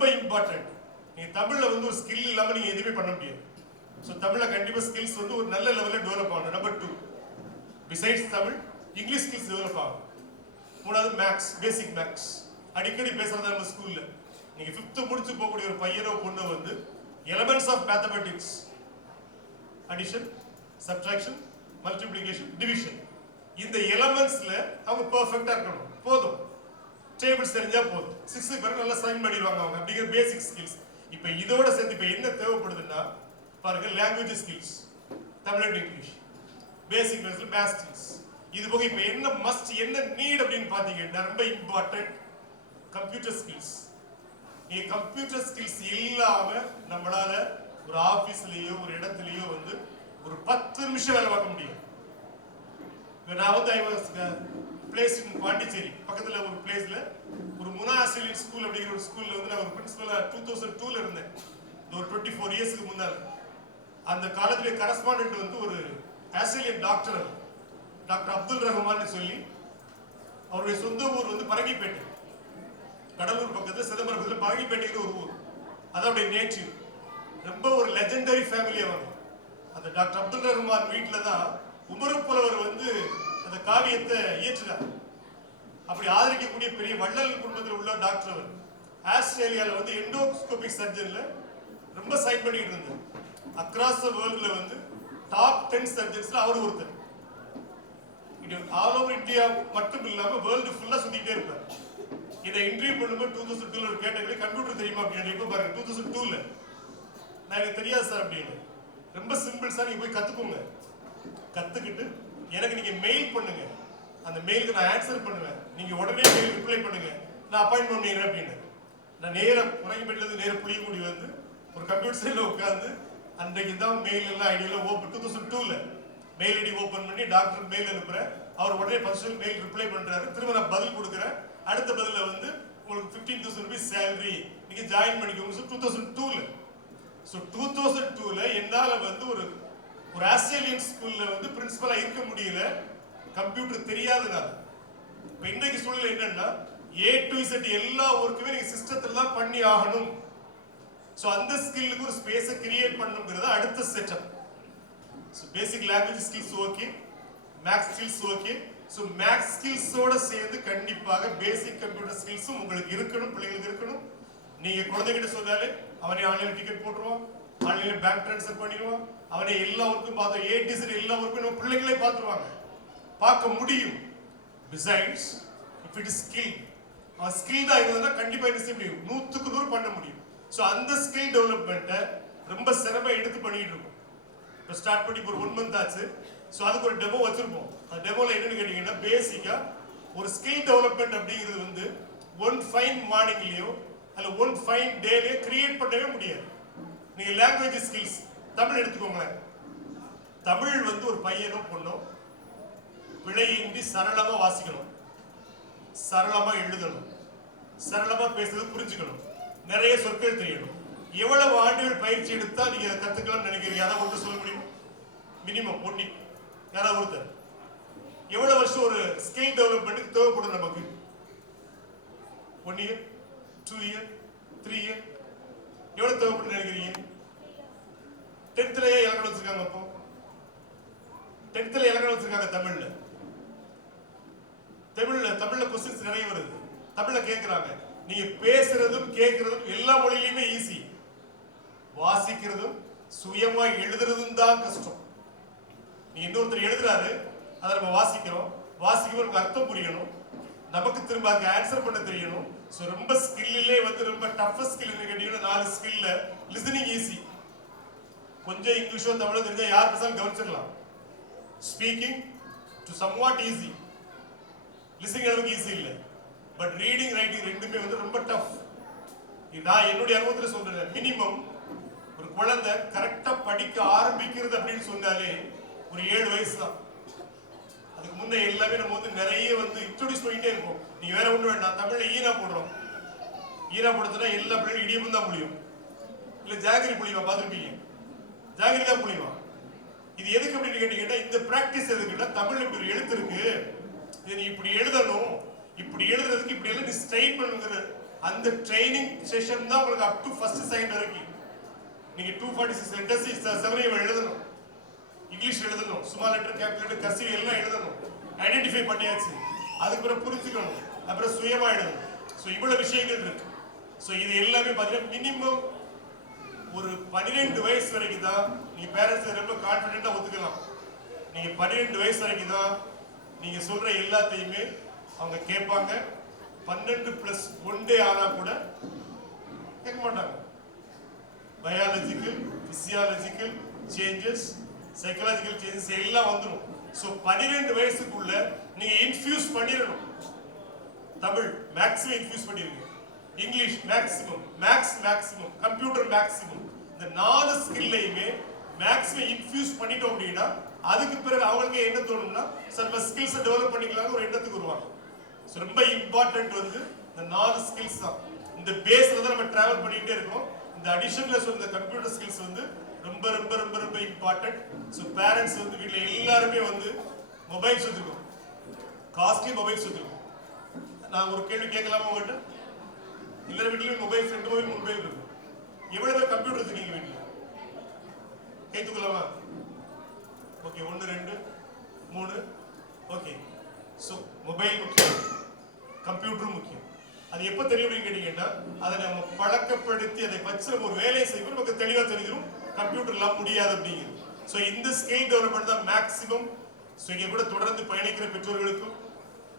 ரொம்ப இம்பார்ட்டன்ட். நீங்க தமிழ்ல வந்து ஒரு ஸ்கில் இல்லாம நீங்க எதுவுமே பண்ண முடியாது. ஸோ தமிழ்ல கண்டிப்பா ஸ்கில்ஸ் வந்து ஒரு நல்ல லெவலில் டெவலப் ஆகணும். Number 2, besides Tamil, English skills develop ஆகும். மூணாவது மேக்ஸ், பேசிக் மேக்ஸ். அடிக்கடி பேசுறதா நம்ம ஸ்கூல்ல. நீங்க 5th முடிச்சு போகக்கூடிய ஒரு பையனோ பொண்ணு வந்து elements of mathematics, addition, subtraction, multiplication, division, இந்த எலமெண்ட்ஸ்ல அவங்க பெர்ஃபெக்ட்டா இருக்கணும். போதும், டேபிள்ஸ் தெரிஞ்சா போதும். 6th பிறகு நல்லா சைன் பண்ணிடுவாங்க அவங்க. அப்படிங்கிற பேசிக் ஸ்கில்ஸ். இப்போ இதோட சேர்த்து இப்போ என்ன தேவைப்படுதுன்னா பாருங்க, language skills, Tamil and English, basic maths skills. இது போக இப்போ என்ன மஸ்ட், என்ன நீட் அப்படின்னு பார்த்தீங்கன்னா ரொம்ப இம்பார்ட்டன்ட் கம்ப்யூட்டர் ஸ்கில்ஸ். நீங்க கம்ப்யூட்டர் ஸ்கில்ஸ் இல்லாம நம்மளால ஒரு ஆபீஸ்லயோ ஒரு இடத்துலயோ வந்து ஒரு 10 நிமிஷம் வேலை பார்க்க முடியும். நான் வந்து ஐ வாஸ் பிளேஸ்ட் இன் பாண்டிச்சேரி பக்கத்துல ஒரு பிளேஸ்ல ஒரு முனா ஆஸ்திரேலியன் ஸ்கூல் அப்படிங்கிற ஒரு ஸ்கூல்ல வந்து நான் ஒரு பிரின்சிபலா 2002ல இருந்தேன். ஒரு 24 இயர்ஸ்க்கு முன்னால. அந்த காலத்துல கரஸ்பாண்டன்ட் வந்து ஒரு ஆஸ்திரேலியன் டாக்டர் அப்துல் ரஹ்மான் சொல்லி, அவருடைய சொந்த ஊர் வந்து பரங்கிப்பேட்டை, கடலூர் பக்கத்துல சிதம்பரத்தில் பரங்கிப்பேட்டைக்கு ஒரு ஊர். அதோடைய நேட்டிவ். ரொம்ப ஒரு லெஜெண்டரி ஃபேமிலி அவங்க. அந்த டாக்டர் அப்துல் ரஹ்மான் வீட்டில் தான் உமரு புலவர் வந்து அந்த காவியத்தை இயற்றினார். அப்படி ஆதரிக்கக்கூடிய பெரிய வள்ளல் குடும்பத்தில் உள்ள டாக்டர் அவர். ஆஸ்திரேலியாவில் வந்து எண்டோஸ்கோபிக் சர்ஜன்ல ரொம்ப சைன் பண்ணிட்டு இருந்தார். அக்ராஸ் த வேர்ல்ட்ல வந்து டாப் 10 சர்ஜன்ஸ்ல அவர் ஒருத்தர். ஆல் ஓவர் இந்தியா மட்டும் இல்லாம வேர்ல்டு ஃபுல்லா சுத்திட்டே இருப்பார். இதை இன்டர்வியூ பண்ணும்போது 2002ல ஒரு கேட்டகரி கம்ப்யூட்டர் தெரியுமா அப்படின்னு இப்ப பாருங்க 2002ல நான் எனக்கு தெரியாது சார் அப்படின்னு. ரொம்ப சிம்பிள் சார், நீங்க போய் கத்துக்கோங்க. கத்துக்கிட்டு எனக்கு நீங்க மெயில் பண்ணுங்க, அந்த மெயிலுக்கு நான் ஆன்சர் பண்ணுவேன், நீங்க உடனே மெயில் ரிப்ளை பண்ணுங்க, நான் அப்பாயின்மெண்ட் பண்ணிடுறேன் அப்படின்னு. நான் நேரம் குறைக்கப்பட்டதுல இருந்து நேரம் புளியங்குடி வந்து ஒரு கம்ப்யூட்டர் சைட்ல உட்காந்து அன்றைக்கு தான் மெயில் எல்லாம் ஐடியெல்லாம் ஓப்பன் 2002ல மெயில் ஐடி ஓப்பன் பண்ணி டாக்டர் மெயில் அனுப்புறேன். அவர் உடனே ஃபர்ஸ்ட் மெயில் ரிப்ளை பண்றாரு. திரும்ப நான் பதில் கொடுக்குறேன். அடுத்த பதில வந்து உங்களுக்கு 15,000 rupees சேலரி, நீங்க ஜாயின் பண்ணிக்கோங்க. 2002ல. ஸோ 2002ல என்னால வந்து ஒரு ஆஸ்திரேலியன் ஸ்கூல்ல வந்து பிரின்சிபலா இருக்க முடியல, கம்ப்யூட்டர் தெரியாதுனால. இப்போ இன்றைக்கு சூழ்நிலை என்னன்னா A to Z எல்லா ஒர்க்குமே நீங்க சிஸ்டத்துல தான் பண்ணி ஆகணும். ஸோ அந்த ஸ்கில்லுக்கு ஒரு ஸ்பேஸை கிரியேட் பண்ணுங்கிறது அடுத்த setup. So basic language skills okay, max skills okay. So max ஸ்கில்ஸோட சேர்ந்து கண்டிப்பாக பேசிக் கம்ப்யூட்டர் ஸ்கில்ஸும் உங்களுக்கு இருக்கணும், பிள்ளைங்களுக்கு இருக்கணும். நீங்க குழந்தைகிட்ட சொன்னாலே அவனே ஆன்லைன் டிக்கெட் போட்டுருவான், ஆன்லைன்ல பேங்க் ட்ரான்ஸ்ஃபர் பண்ணிடுவான், அவனே எல்லா ஒர்க்கும் பார்த்து A to Z எல்லா ஒர்க்கும் நம்ம பிள்ளைங்களே பார்த்துருவாங்க, பார்க்க முடியும். Besides if it is skill, அவன் ஸ்கில் தான் இருந்ததுன்னா கண்டிப்பா என்ன செய்ய முடியும், 100க்கு 100 பண்ண முடியும். ஸோ அந்த ஸ்கில் டெவலப்மெண்ட்டை ரொம்ப சிரமம் எடுத்து பண்ணிட்டு இருக்கோம். இப்போ ஸ்டார்ட் பண்ணி ஒரு 1 month ஆச்சு. ஸோ அதுக்கு ஒரு டெமோ வச்சிருப்போம். அந்த டெமோல என்னன்னு கேட்டீங்கன்னா பேசிக்கா ஒரு ஸ்கில் டெவலப்மெண்ட் அப்படிங்கிறது வந்து ஒன் ஃபைன் மார்னிங்லயோ அல்ல ஒன் ஃபைன் டேலயோ கிரியேட் பண்ணவே முடியாது. நீங்க லாங்குவேஜ் ஸ்கில்ஸ் தமிழ் எடுத்துக்கோங்களேன். தமிழ் வந்து ஒரு பையனோ பொண்ணோ பிழையின்றி சரளமா வாசிக்கணும், சரளமா எழுதணும், சரளமா பேசுறது புரிஞ்சுக்கணும், நிறைய சொற்கள் தெரியணும். எவ்வளவு ஆண்டுகள் பயிற்சி எடுத்தா நீங்க அதை கத்துக்கலாம்னு நினைக்கிறீங்க? யாராவது ஒன்று சொல்ல முடியும்? மினிமம் ஒன்னி யாராவது ஒருத்தர் எவ்வளவு வருஷம் ஒரு ஸ்கில் டெவலப்மெண்ட்டுக்கு தேவைப்படும் நமக்கு? 1 year, 2 year, 3 year, எவ்வளவு தேவைப்படும் நினைக்கிறீங்க? 10thலயே இலக்கணம் வச்சிருக்காங்க. அப்போ 10thல இலக்கணம் வச்சிருக்காங்க. தமிழ்ல கொஸ்டின்ஸ் நிறைய வருது. தமிழ்ல கேட்கிறாங்க. நீங்க பேசுறதும் கேட்கறதும் எல்லா மொழியிலுமே ஈஸி, வாசிக்கிறதும் சுயமா எழுதுறதும் தான் கஷ்டம். நீ இன்னொருத்தர் எழுதுறாரு, அதை நம்ம வாசிக்கிறோம், வாசிக்கும்போது அர்த்தம் புரியணும், நமக்கு திரும்ப அதுக்கு ஆன்சர் பண்ண தெரியணும். ஸோ ரொம்ப ஸ்கில்லே வந்து ரொம்ப டஃபஸ்ட் ஸ்கில் கேட்டீங்கன்னா 4 ஸ்கில்ல லிசனிங் ஈஸி, கொஞ்சம் இங்கிலீஷோ தமிழோ தெரிஞ்சா யார் பேசாலும் கவனிச்சிடலாம். Speaking to somewhat easy, listening அளவுக்கு ஈஸி இல்லை. பட் ரீடிங் ரைட்டிங் ரெண்டுமே வந்து ரொம்ப டஃப். நான் என்னுடைய அனுபவத்தில் சொல்றேன். மினிமம் ஒரு குழந்தை கரெக்டா படிக்க ஆரம்பிக்கிறது அப்படின்னு சொன்னாலே ஒரு 7 வயசு தான். அதுக்கு முன்னே எல்லாமே நம்ம வந்து நிறைய வந்து இன்ட்ரோடியூஸ் பண்ணிட்டே இருப்போம். நீங்க வேற ஒண்ணு வேண்டாம், தமிழ்ல ஈனா போடுறோம். ஈனா போடுறதுனா எல்லா பிள்ளைகளும் இடியமும் தான் புரியும், இல்ல ஜாகிரி புளிவா பார்த்துருப்பீங்க, ஜாகிரி தான் புளிவா. இது எதுக்கு அப்படின்னு கேட்டீங்கன்னா இந்த பிராக்டிஸ் எதுக்குன்னா தமிழ்ல இப்படி ஒரு எழுத்து இருக்கு, இதை நீ இப்படி எழுதணும், இப்படி எழுதுறதுக்கு இப்படி எல்லாம் நீ ஸ்ட்ரைட் பண்ணுங்கிற அந்த ட்ரைனிங் செஷன் தான் உங்களுக்கு அப் டு ஃபர்ஸ்ட் செகண்ட் வரைக்கும். நீங்க 246 லெட்டர்ஸ் செவரையும் எழுதணும், இங்கிலீஷ் எழுதணும், small letter capital letter cursive எல்லாம் எழுதணும். ஐடென்டிஃபை பண்ணியாச்சு, அதுக்கு பிறகு புரிஞ்சுக்கணும், அப்புறம் சுயமா எழுதணும். ஸோ இவ்வளவு விஷயங்கள் இருக்கு. ஸோ இது எல்லாமே பார்த்தீங்கன்னா மினிமம் ஒரு 12 வயசு வரைக்கும் தான் நீங்க பேரண்ட்ஸ் ரொம்ப கான்ஃபிடென்ட்டா ஒத்துக்கலாம். நீங்க 12 வயசு வரைக்கும் தான் நீங்க சொல்ற எல்லாத்தையுமே அவங்க கேட்பாங்க. 12+1 டே ஆனா கூட கேட்க மாட்டாங்க. Biological, physiological changes, psychological changes எல்லாம் வந்துடும். ஸோ 12 வயசுக்குள்ள நீங்க இன்ஃபியூஸ் பண்ணிடணும். தமிழ் மேக்ஸிமம் இன்ஃபியூஸ் பண்ணிருங்க, English maximum, maximum, computer maximum, இந்த 4 ஸ்கில்லையுமே மேக்ஸிமம் இன்ஃபியூஸ் பண்ணிட்டோம் அப்படின்னா அதுக்கு பிறகு அவங்களுக்கு என்ன தோணும்னா சார் நம்ம ஸ்கில்ஸை டெவலப் பண்ணிக்கலாம்னு ஒரு எண்ணத்துக்கு வருவாங்க. ஸோ ரொம்ப இம்பார்ட்டன்ட் வந்து இந்த 4 ஸ்கில்ஸ் தான். இந்த பேஸ்ல தான் நம்ம டிராவல் பண்ணிட்டே இருக்கோம். இந்த அடிஷன்ல சொல்ற கம்ப்யூட்டர் ஸ்கில்ஸ் வந்து ரொம்ப ரொம்ப ரொம்ப ரொம்ப இம்பார்ட்டன்ட். ஸோ பேரண்ட்ஸ் வந்து வீட்டில் எல்லாருமே வந்து மொபைல்ஸ் வச்சிருக்கோம், காஸ்ட்லி மொபைல்ஸ் வச்சிருக்கோம். நான் ஒரு கேள்வி கேட்கலாமா உங்கள்கிட்ட? எல்லாரும் வீட்லயும் மொபைல், 2 மொபைல் இருக்கும். எவ்வளவு பேர் கம்ப்யூட்டர் வச்சிருக்கீங்க வீட்டில்? கேட்டுக்கலாமா? ஓகே, 1 2 3. ஓகே, ஸோ மொபைல் முக்கியம், கம்ப்யூட்டரும் முக்கியம். அது எப்போ தெரியும் அப்படின்னு கேட்டீங்கன்னா அதை நம்ம பழக்கப்படுத்தி அதை வச்சு நம்ம ஒரு வேலையை செய்வோம், நமக்கு தெளிவாக தெரிஞ்சிடும் கம்ப்யூட்டர்லாம் முடியாது அப்படிங்கிறது. ஸோ இந்த ஸ்கில் டெவலப்மெண்ட் தான் மேக்ஸிமம். ஸோ இங்கே கூட தொடர்ந்து பயணிக்கிற பெற்றோர்களுக்கும்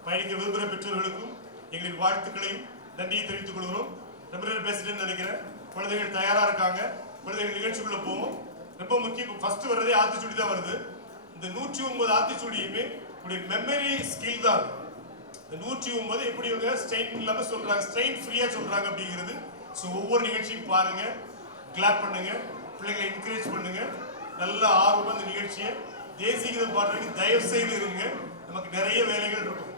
பயணிக்க விரும்புகிற பெற்றோர்களுக்கும் எங்களின் வாழ்த்துக்களையும் நன்றியை தெரிவித்துக் கொள்கிறோம். ரொம்ப நேரம் பேசிட்டேன்னு நினைக்கிறேன். குழந்தைகள் தயாரா இருக்காங்க, குழந்தைகள் நிகழ்ச்சிக்குள்ள போவோம். ரொம்ப முக்கியம், ஃபர்ஸ்ட் வர்றதே ஆத்திச்சூடி தான் வருது. இந்த 109 ஆத்திச்சூடியுமே இப்படி மெமரி ஸ்கில் தான். இந்த 109 எப்படி இவங்க ஸ்ட்ரெயின் இல்லாம சொல்றாங்க, ஸ்ட்ரெயின் ஃப்ரீயா சொல்றாங்க அப்படிங்கிறது. ஸோ ஒவ்வொரு நிகழ்ச்சியும் பாருங்க, கிளாப் பண்ணுங்க, பிள்ளைங்களை என்கரேஜ் பண்ணுங்க. நல்ல ஆர்வம் இந்த நிகழ்ச்சியை தேசிய கீதம் பாடுறதுக்கு தயவு செய்து இருங்க. நமக்கு நிறைய வேலைகள் இருக்கும்,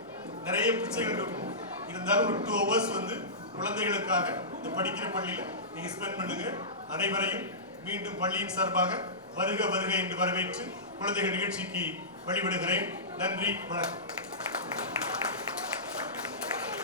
நிறைய பிரச்சனைகள் இருக்கும். இருந்தாலும் ஒரு 2 hours வந்து குழந்தைகளுக்காக இந்த படிக்கிற பள்ளியில நீங்க ஸ்பெண்ட் பண்ணுங்க. அனைவரையும் மீண்டும் பள்ளியின் சார்பாக வருக வருக என்று வரவேற்று குழந்தைகள் நிகழ்ச்சிக்கு வழிபடுகிறேன். நன்றி, வணக்கம்.